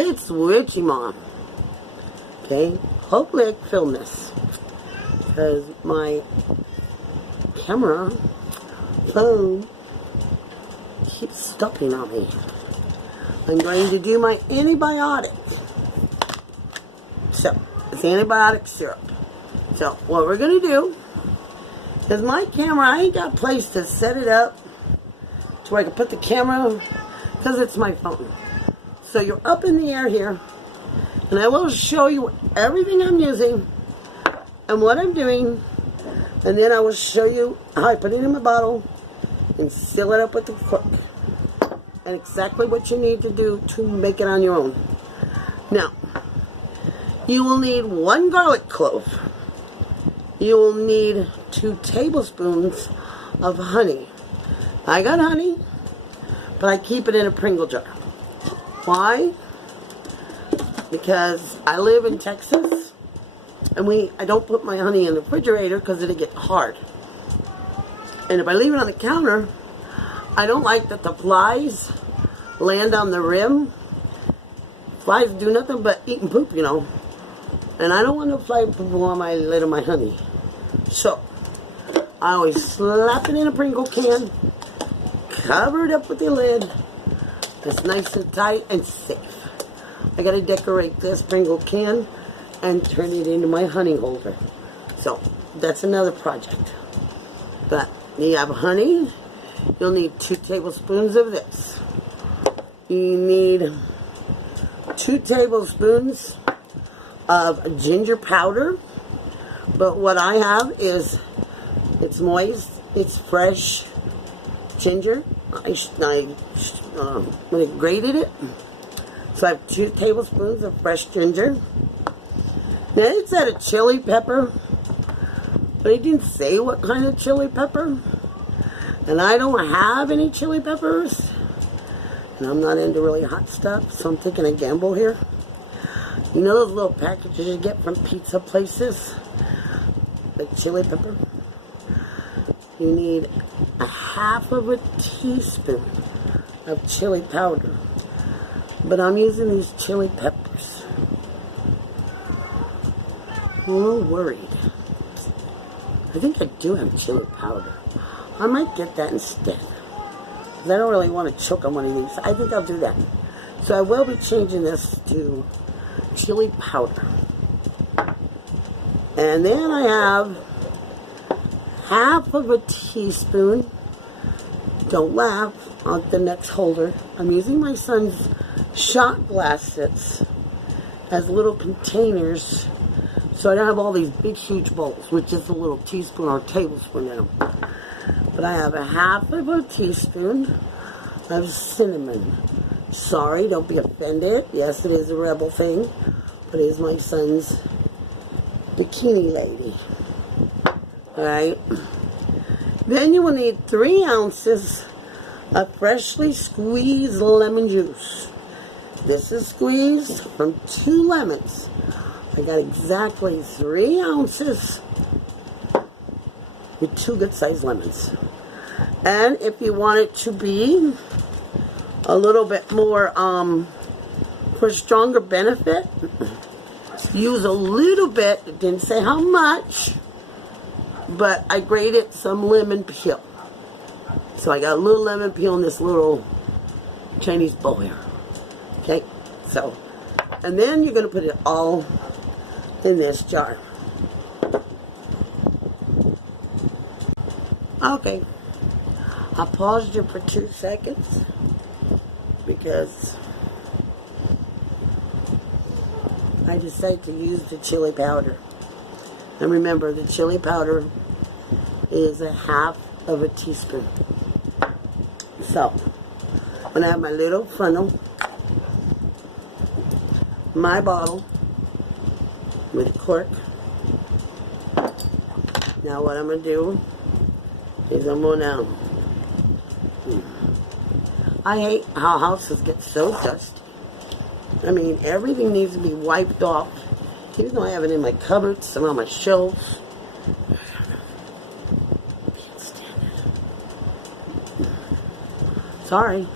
It's Witchy Mom. Okay, hopefully I can film this because my camera phone keeps stopping on me. I'm going to do my antibiotic. So, it's antibiotic syrup. So, what we're going to do is my camera, I ain't got a place to set it up to where I can put the camera because it's my phone. So, you're up in the air here, and I will show you everything I'm using and what I'm doing, and then I will show you how I put it in my bottle and seal it up with the cork, and exactly what you need to do to make it on your own. Now, you will need 1 garlic clove. You will need 2 tablespoons of honey. I got honey, but I keep it in a Pringle jar. Why? Because I live in Texas, and I don't put my honey in the refrigerator because it'll get hard. And if I leave it on the counter, I don't like that the flies land on the rim. Flies do nothing but eat and poop, you know. And I don't want no fly poop on my lid of my honey. So, I always slap it in a Pringle can, cover it up with the lid. It's nice and tight and safe. I gotta decorate this Pringle can and turn it into my honey holder. So, that's another project. But, you have honey. You'll need 2 tablespoons of this. You need 2 tablespoons of ginger powder. But what I have is, it's moist, it's fresh ginger. I grated it. So I have 2 tablespoons of fresh ginger. Now it said a chili pepper, but it didn't say what kind of chili pepper. And I don't have any chili peppers. And I'm not into really hot stuff, so I'm taking a gamble here. You know those little packages you get from pizza places? The chili pepper? You need a 1/2 teaspoon of chili powder. But I'm using these chili peppers. I'm a little worried. I think I do have chili powder. I might get that instead. Because I don't really want to choke on one of these. I think I'll do that. So I will be changing this to chili powder. And then I have 1/2 teaspoon. Don't laugh on the next holder. I'm using my son's shot glasses as little containers, so I don't have all these big huge bowls with just a little teaspoon or tablespoon in them. But I have 1/2 teaspoon of cinnamon. Sorry, don't be offended. Yes, it is a rebel thing, but it is my son's bikini lady. Alright. Then you will need 3 ounces of freshly squeezed lemon juice. This is squeezed from 2 lemons. I got exactly 3 ounces with 2 good sized lemons. And if you want it to be a little bit more for stronger benefit, use a little bit. It didn't say how much, but I grated some lemon peel. So I got a little lemon peel in this little Chinese bowl here. Okay, so, and then you're going to put it all in this jar. Okay, I paused it for 2 seconds because I decided to use the chili powder. And remember, the chili powder is 1/2 teaspoon. So, I'm going to have my little funnel, my bottle with a cork. Now what I'm going to do is I'm going to, I hate how houses get so dusty. I mean, everything needs to be wiped off. Even though I have it in my cupboards and on my shelves. Can't stand it. Sorry.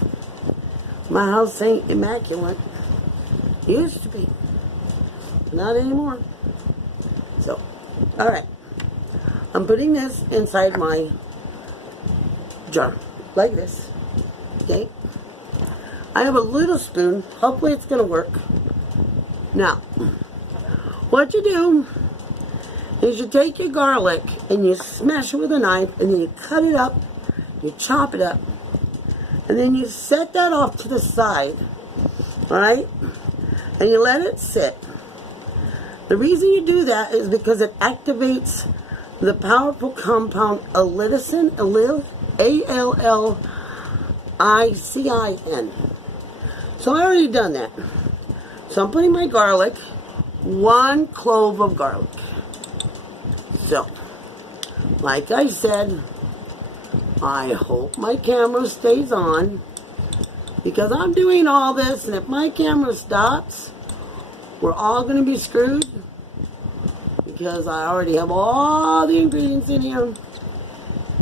My house ain't immaculate. Used to be. Not anymore. So, alright. I'm putting this inside my jar. Like this. Okay? I have a little spoon. Hopefully it's going to work. Now, what you do is you take your garlic and you smash it with a knife and then you cut it up, you chop it up, and then you set that off to the side, alright? And you let it sit. The reason you do that is because it activates the powerful compound allicin, A-L-L-I-C-I-N. So I already done that. So I'm putting my garlic, 1 clove of garlic. So, like I said, I hope my camera stays on because I'm doing all this, and if my camera stops, we're all going to be screwed because I already have all the ingredients in here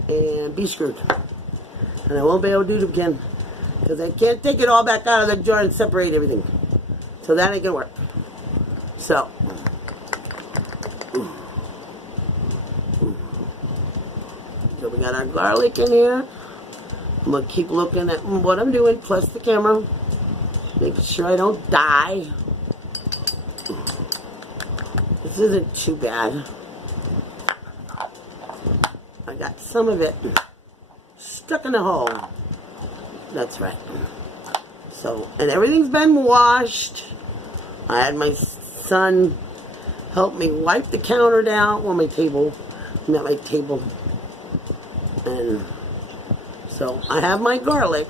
and be screwed. And I won't be able to do it again because I can't take it all back out of the jar and separate everything. So that ain't going to work. So, we got our garlic in here. I'm going to keep looking at what I'm doing, plus the camera. Making sure I don't die. This isn't too bad. I got some of it stuck in the hole. That's right. So, and everything's been washed. I had my son help me wipe the counter down. Well, my table. Not my table. And so I have my garlic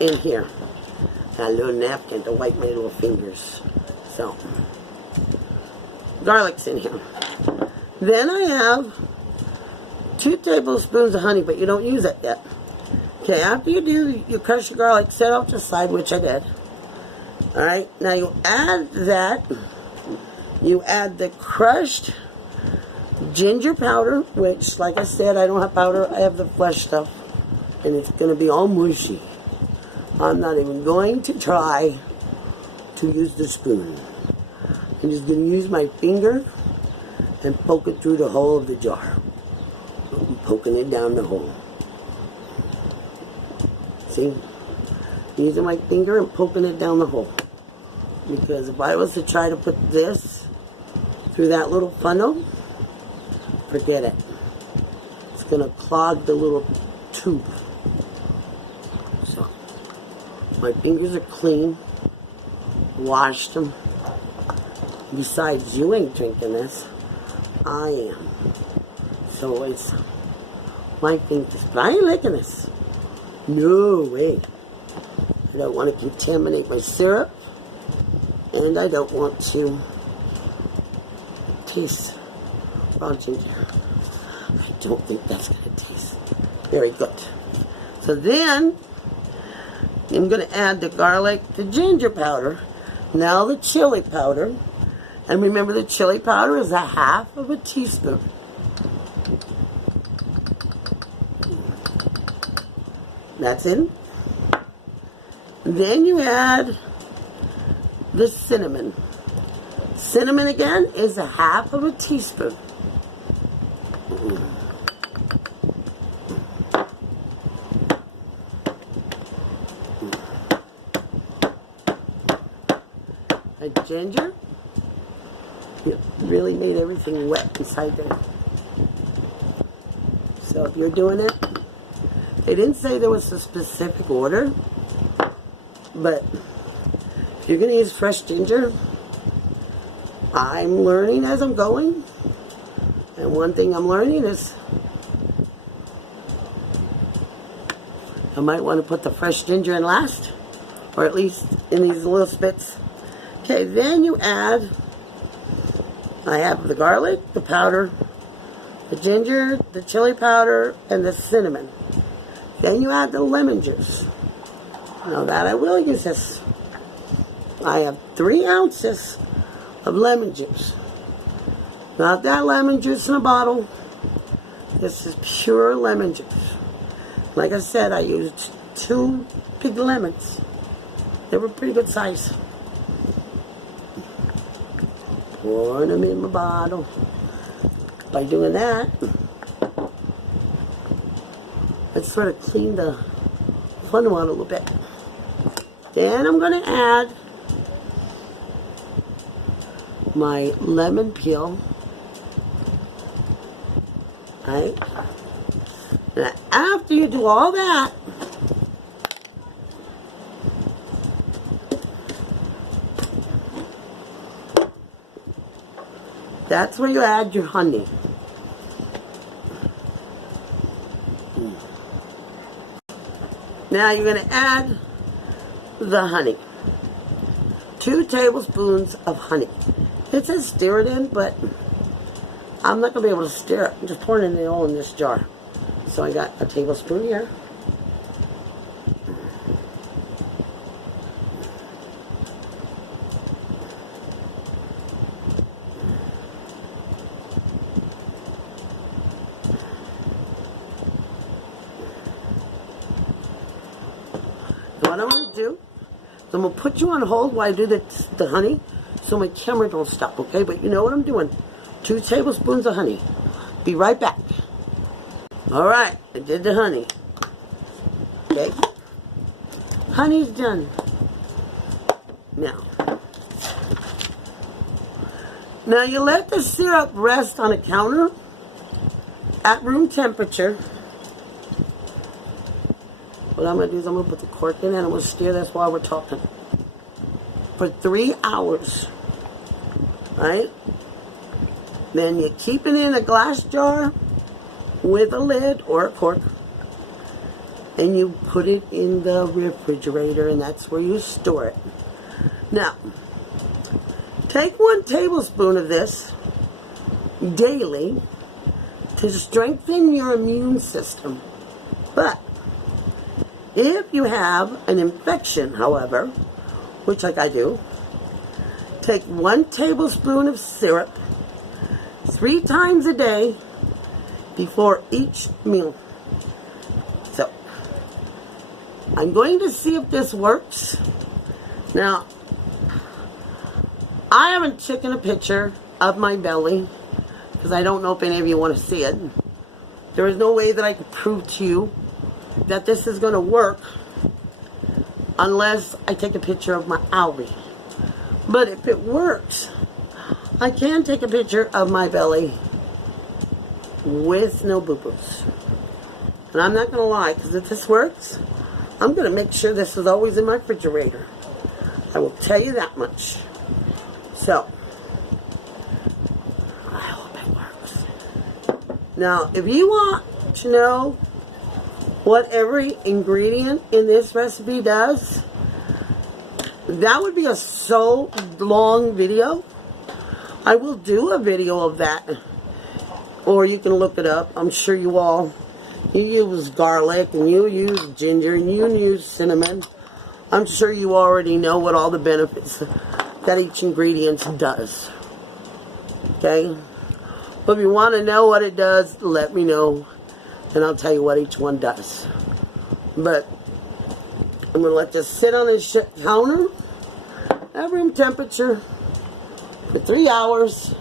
in here. Got a little napkin to wipe my little fingers. So, garlic's in here. Then I have 2 tablespoons of honey, but you don't use it yet. Okay, after you do, you crush your garlic, set off to the side, which I did. Alright, now you add that. You add the crushed ginger powder, which, like I said, I don't have powder, I have the flesh stuff. And it's going to be all mushy. I'm not even going to try to use the spoon. I'm just going to use my finger and poke it through the hole of the jar. I'm poking it down the hole. See? Using my finger and poking it down the hole. Because if I was to try to put this through that little funnel, forget it. It's going to clog the little tube. So, my fingers are clean. Washed them. Besides, you ain't drinking this. I am. So it's my fingers. But I ain't licking this. No way. I don't want to contaminate my syrup. And I don't want to taste raw ginger. I don't think that's going to taste very good. So then, I'm going to add the garlic, the ginger powder, now the chili powder. And remember, the chili powder is 1/2 of a teaspoon. That's in. Then you add the cinnamon. Cinnamon again is 1/2 of a teaspoon. A ginger. You really made everything wet inside there. So if you're doing it, they didn't say there was a specific order, but if you're going to use fresh ginger, I'm learning as I'm going. And one thing I'm learning is I might want to put the fresh ginger in last, or at least in these little spits. Okay, then you add, I have the garlic, the powder, the ginger, the chili powder, and the cinnamon. Then you add the lemon juice. Now that I will use this. I have 3 ounces of lemon juice. Not that lemon juice in a bottle. This is pure lemon juice. Like I said, I used 2 big lemons. They were pretty good size. Pour them in my bottle. By doing that, let's sort of clean the funnel out a little bit. Then I'm going to add my lemon peel. Right? Now, after you do all that, that's where you add your honey. Now you're going to add the honey. 2 tablespoons of honey. It says stir it in, but I'm not going to be able to stir it. I'm just pouring it all in this jar. So I got a tablespoon here. What I'm going to do is I'm going to put you on hold while I do the honey so my camera don't stop, okay? But you know what I'm doing. 2 tablespoons of honey. Be right back. Alright, I did the honey. Okay. Honey's done. Now you let the syrup rest on a counter at room temperature. What I'm going to do is I'm going to put the cork in and I'm going to stir this while we're talking. For 3 hours. Right? Then you keep it in a glass jar with a lid or a cork. And you put it in the refrigerator and that's where you store it. Now, take 1 tablespoon of this daily to strengthen your immune system. But if you have an infection, however, which like I do, take 1 tablespoon of syrup 3 times a day before each meal. So, I'm going to see if this works. Now, I haven't taken a picture of my belly because I don't know if any of you want to see it. There is no way that I could prove to you that this is going to work unless I take a picture of my outie. But if it works, I can take a picture of my belly with no boo-boos. And I'm not going to lie, because if this works, I'm going to make sure this is always in my refrigerator. I will tell you that much. So, I hope it works. Now, if you want to know what every ingredient in this recipe does, that would be a so long video. I will do a video of that, or you can look it up. I'm sure you use garlic and you use ginger and you use cinnamon. I'm sure you already know what all the benefits that each ingredient does. Okay? But if you want to know what it does, let me know. And I'll tell you what each one does. But I'm going to let this sit on this counter at room temperature for 3 hours.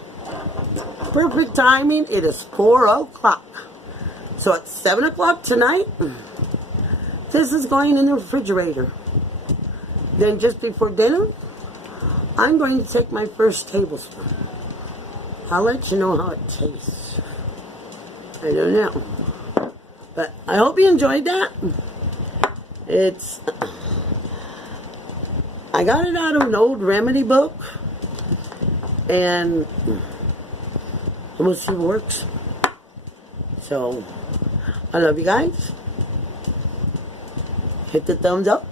Perfect timing. It is 4 o'clock. So at 7 o'clock tonight, this is going in the refrigerator. Then just before dinner, I'm going to take my first tablespoon. I'll let you know how it tastes. I don't know. But I hope you enjoyed that. I got it out of an old remedy book. And I'm going to see if it works. So, I love you guys. Hit the thumbs up.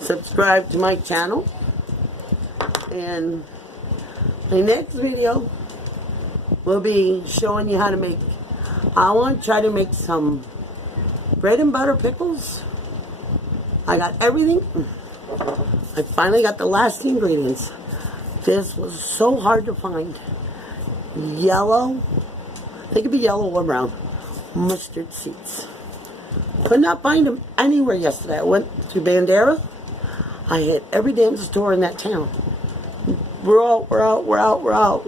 Subscribe to my channel. And my next video will be showing you how to make, I want to try to make some bread and butter pickles. I got everything. I finally got the last ingredients. This was so hard to find. Yellow, they could be yellow or brown, mustard seeds. Could not find them anywhere yesterday. I went to Bandera. I hit every damn store in that town. We're out.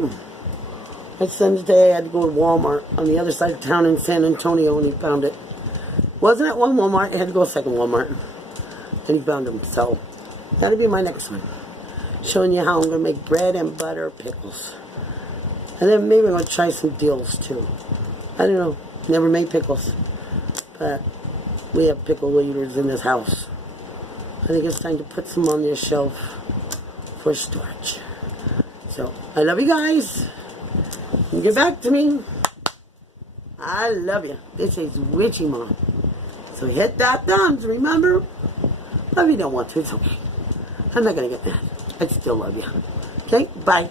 My son's day, I had to go to Walmart on the other side of town in San Antonio, and he found it. Wasn't at one Walmart, I had to go to a second Walmart. And he found them, so that'll be my next one. Showing you how I'm going to make bread and butter pickles. And then maybe I'm going to try some deals, too. I don't know, never made pickles. But we have pickle eaters in this house. I think it's time to put some on this shelf for storage. So, I love you guys. Get back to me. I love you. This is Witchy Mom. So hit that thumbs, remember? But if you don't want to, it's okay. I'm not going to get mad. I still love you. Okay, bye.